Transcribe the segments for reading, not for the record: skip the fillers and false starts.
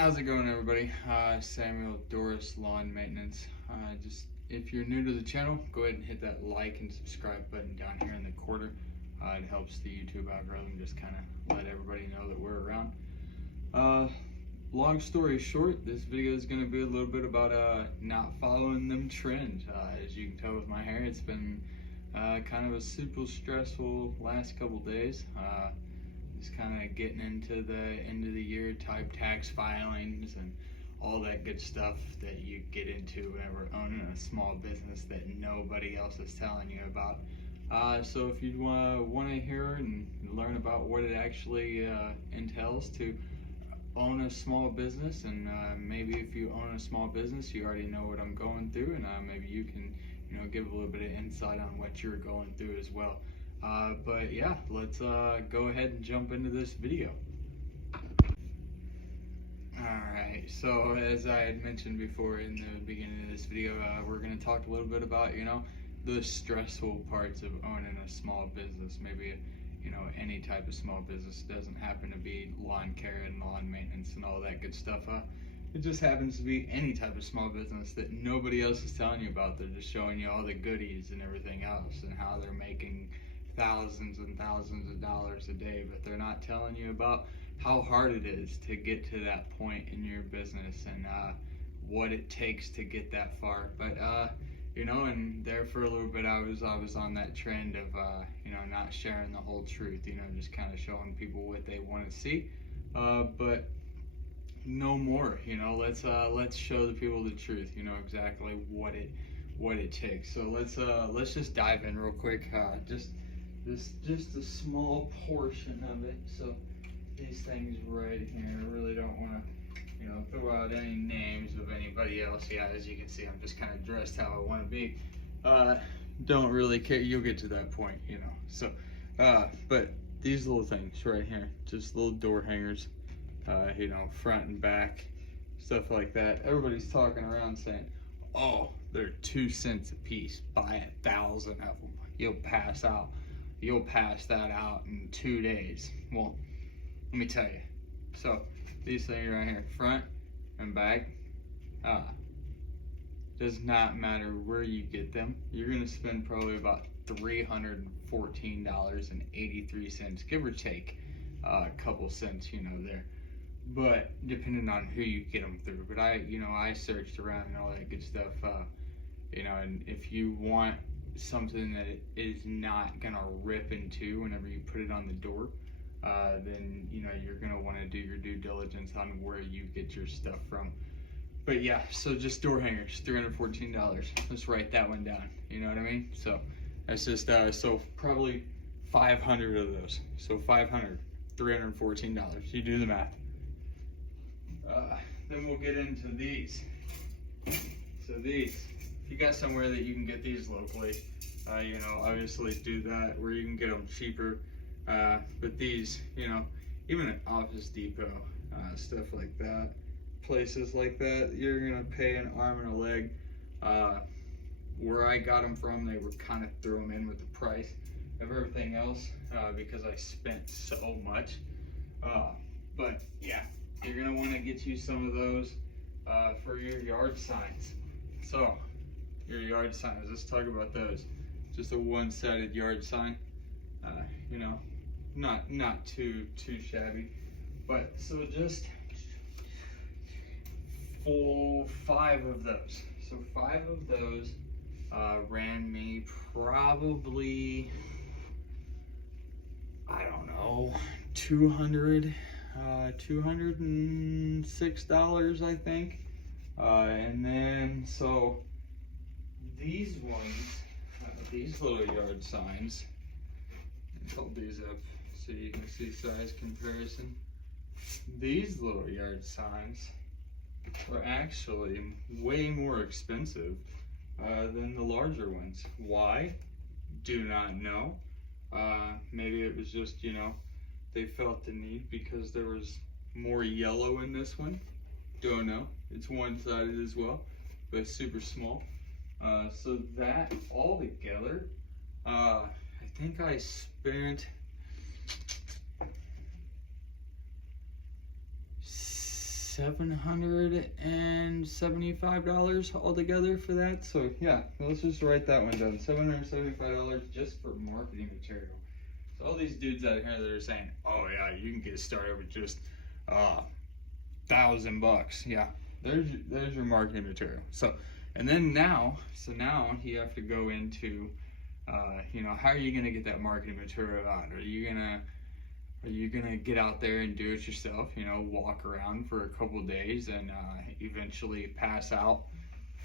How's it going, everybody? Samuel Doris Lawn Maintenance. Just if you're new to the channel, go ahead and hit that like and subscribe button down here in the corner. It helps the YouTube algorithm just kind of let everybody know that we're around. Long story short, this video is going to be a little bit about not following them trends. As you can tell with my hair, it's been kind of a super stressful last couple days. Just kind of getting into the end of the year type tax filings and all that good stuff that you get into whenever owning a small business that nobody else is telling you about. So if you want to hear and learn about what it actually entails to own a small business, and maybe if you own a small business, you already know what I'm going through, and maybe you can give a little bit of insight on what you're going through as well. But yeah, let's go ahead and jump into this video. Alright, so as I had mentioned before in the beginning of this video, we're going to talk a little bit about, the stressful parts of owning a small business. Maybe, any type of small business. It doesn't happen to be lawn care and lawn maintenance and all that good stuff. It just happens to be any type of small business that nobody else is telling you about. They're just showing you all the goodies and everything else and how they're making thousands and thousands of dollars a day, but they're not telling you about how hard it is to get to that point in your business and what it takes to get that far. But and there for a little bit I was on that trend of not sharing the whole truth, just kind of showing people what they want to see, but no more. Let's show the people the truth, exactly what it takes. So let's just dive in real quick. Just a small portion of it. So these things right here, I really don't want to throw out any names of anybody else. Yeah, as you can see, I'm just kind of dressed how I want to be. Don't really care. You'll get to that point, So but these little things right here, just little door hangers, front and back, stuff like that. Everybody's talking around saying, oh, they're 2 cents a piece, buy 1,000 of them, you'll pass out. You'll pass that out in 2 days. Well, let me tell you. So these things right here, front and back, does not matter where you get them. You're gonna spend probably about $314.83, give or take a couple cents, there. But depending on who you get them through. But I searched around and all that good stuff. And if you want something that is not gonna rip in two whenever you put it on the door, then you're gonna want to do your due diligence on where you get your stuff from. But yeah, so just door hangers, $314. Let's write that one down. You know what I mean? So that's just so probably 500 of those. So 500, $314. You do the math. Then we'll get into these. So these, if you got somewhere that you can get these locally, obviously do that where you can get them cheaper. But these, even at Office Depot, stuff like that, places like that, you're gonna pay an arm and a leg. Where I got them from, they were kind of threw them in with the price of everything else because I spent so much. But yeah, you're gonna want to get you some of those for your yard signs. So your yard signs, let's talk about those. Just a one-sided yard sign, not too shabby, but so just 5 of those. So 5 of those ran me probably, I don't know, $206, I think. And then so these ones, these little yard signs, hold these up so you can see size comparison. These little yard signs are actually way more expensive than the larger ones. Why? Do not know. Maybe it was just, they felt the need because there was more yellow in this one. Don't know. It's one-sided as well, but super small. So that all together, I think I spent $775 altogether for that. So yeah, let's just write that one down. $775 just for marketing material. So all these dudes out here that are saying, oh yeah, you can get started with just $1,000. Yeah, there's your marketing material. So and then now you have to go into how are you gonna get that marketing material out? Are you gonna get out there and do it yourself? Walk around for a couple days and eventually pass out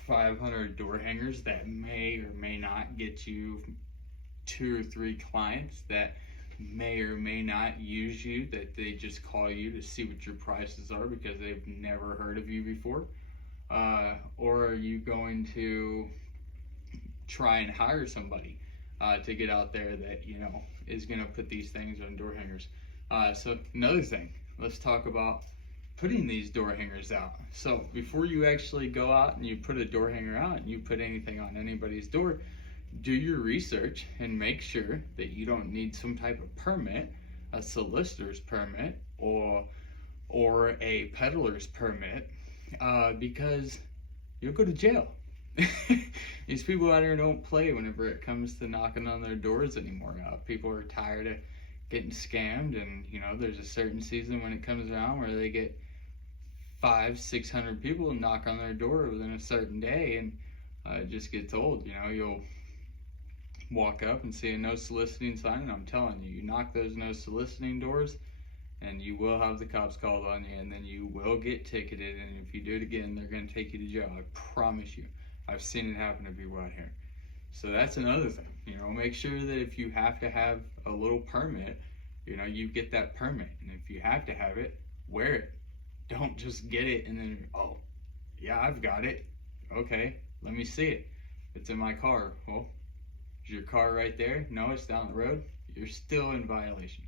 500 door hangers that may or may not get you 2 or 3 clients that may or may not use you, that they just call you to see what your prices are because they've never heard of you before? Or are you going to try and hire somebody to get out there that is going to put these things on door hangers? So another thing, let's talk about putting these door hangers out. So before you actually go out and you put a door hanger out and you put anything on anybody's door, do your research and make sure that you don't need some type of permit, a solicitor's permit or a peddler's permit, because you'll go to jail. These people out here don't play whenever it comes to knocking on their doors anymore. People are tired of getting scammed, and there's a certain season when it comes around where they get 500-600 people knock on their door within a certain day, and it just gets old. You'll walk up and see a no soliciting sign, and I'm telling you, you knock those no soliciting doors and you will have the cops called on you, and then you will get ticketed, and if you do it again, they're going to take you to jail. I promise you. I've seen it happen to people out here. So that's another thing. Make sure that if you have to have a little permit, you get that permit, and if you have to have it, wear it. Don't just get it and then, oh yeah, I've got it, okay, let me see it, it's in my car. Well, is your car right there? No, it's down the road. You're still in violation.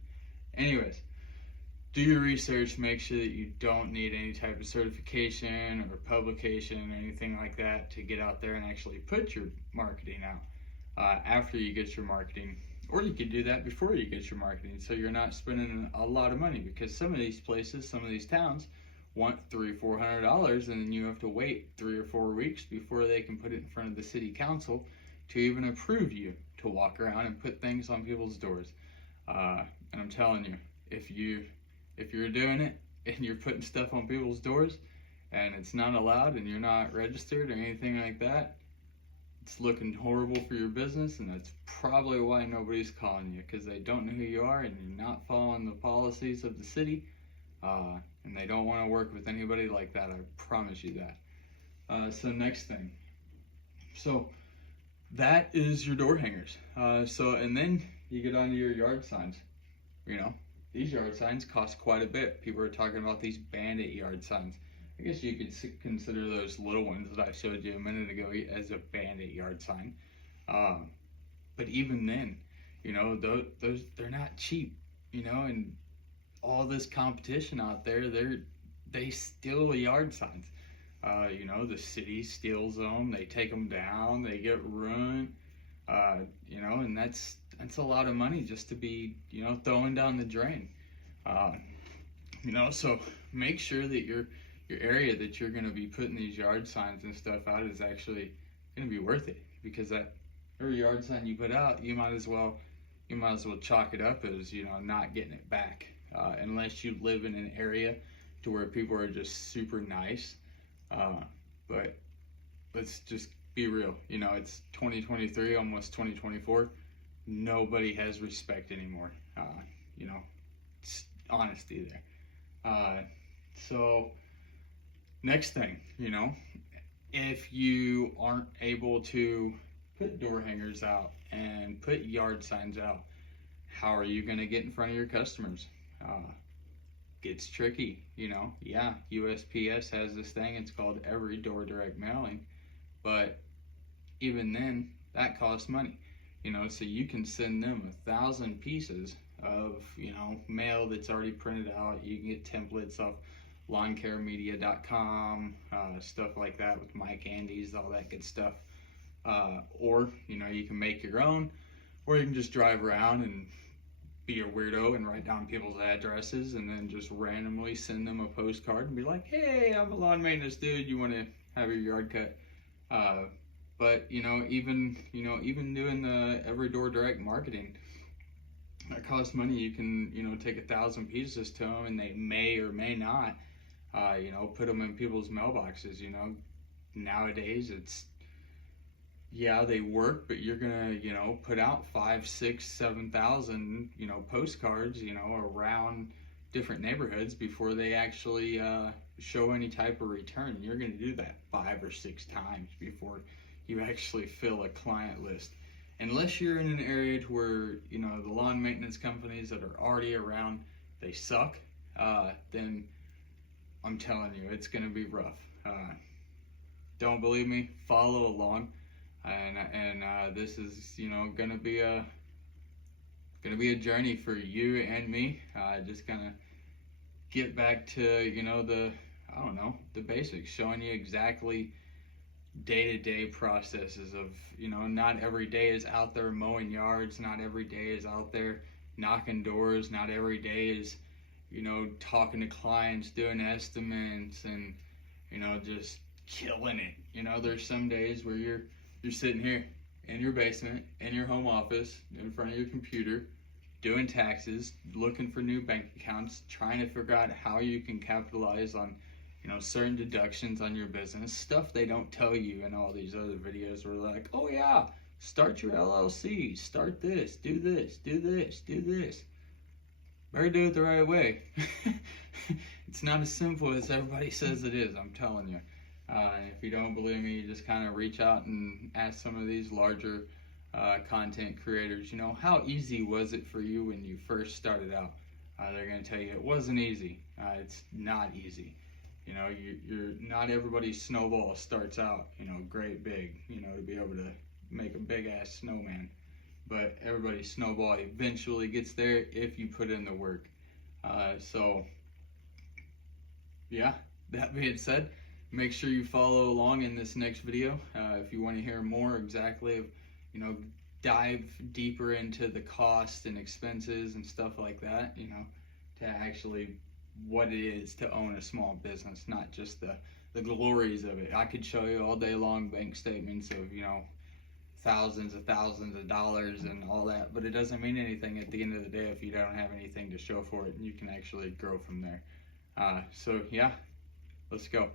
Anyways, do your research. Make sure that you don't need any type of certification or publication or anything like that to get out there and actually put your marketing out after you get your marketing. Or you could do that before you get your marketing, so you're not spending a lot of money, because some of these places, some of these towns want $300-400, and then you have to wait 3 or 4 weeks before they can put it in front of the city council to even approve you to walk around and put things on people's doors. And I'm telling you, if you're doing it and you're putting stuff on people's doors and it's not allowed and you're not registered or anything like that, it's looking horrible for your business, and that's probably why nobody's calling you, because they don't know who you are and you're not following the policies of the city, and they don't want to work with anybody like that. I promise you that. So next thing, so that is your door hangers. And then you get onto your yard signs. These yard signs cost quite a bit. People are talking about these bandit yard signs. I guess you could consider those little ones that I showed you a minute ago as a bandit yard sign. But even then, those they're not cheap. And all this competition out there, they steal yard signs. The city steals them. They take them down. They get ruined. And that's a lot of money just to be throwing down the drain. So make sure that your area that you're going to be putting these yard signs and stuff out is actually going to be worth it, because that every yard sign you put out, you might as well chalk it up as not getting it back, unless you live in an area to where people are just super nice. But let's just be real. It's 2023, almost 2024. Nobody has respect anymore. It's honesty there. So next thing, if you aren't able to put door hangers out and put yard signs out, how are you going to get in front of your customers? Gets tricky. Yeah, USPS has this thing, it's called Every Door Direct Mailing, but even then, that costs money. So you can send them 1,000 pieces of mail that's already printed out. You can get templates off lawncaremedia.com, stuff like that, with Mike Andes, all that good stuff. Or you can make your own, or you can just drive around and be a weirdo and write down people's addresses and then just randomly send them a postcard and be like, hey, I'm a lawn maintenance dude, you want to have your yard cut? But even doing the every door direct marketing, that costs money. You can take 1,000 pieces to them, and they may or may not put them in people's mailboxes. Nowadays it's, yeah, they work, but you're gonna put out 5, 6, 7,000 postcards around different neighborhoods before they actually show any type of return. You're gonna do that 5 or 6 times before you actually fill a client list, unless you're in an area where the lawn maintenance companies that are already around, they suck. Then I'm telling you, it's gonna be rough. Don't believe me? Follow along, and this is gonna be a journey for you and me. Just kind of get back to the basics, showing you exactly day-to-day processes of not every day is out there mowing yards, not every day is out there knocking doors, not every day is talking to clients, doing estimates, and just killing it. There's some days where you're sitting here in your basement, in your home office, in front of your computer, doing taxes, looking for new bank accounts, trying to figure out how you can capitalize on certain deductions on your business, stuff they don't tell you in all these other videos where they're like, oh yeah, start your LLC, start this, do this, do this, do this. Better do it the right way. It's not as simple as everybody says it is, I'm telling you. If you don't believe me, you just kind of reach out and ask some of these larger content creators, how easy was it for you when you first started out? They're going to tell you it wasn't easy. It's not easy. You're not everybody's snowball starts out, great big, to be able to make a big ass snowman. But everybody's snowball eventually gets there if you put in the work. So, yeah, that being said, make sure you follow along in this next video. If you want to hear more exactly of, dive deeper into the cost and expenses and stuff like that, to actually what it is to own a small business, not just the glories of it. I could show you all day long bank statements of thousands of dollars and all that, but it doesn't mean anything at the end of the day if you don't have anything to show for it, and you can actually grow from there. So yeah, let's go.